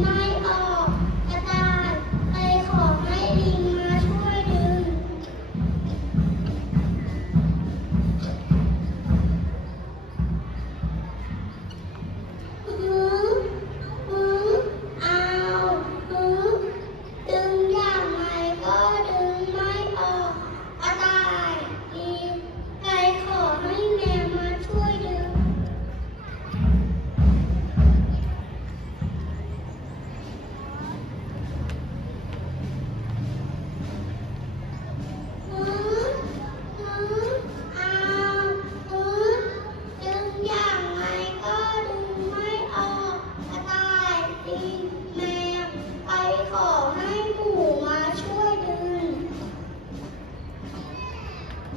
night.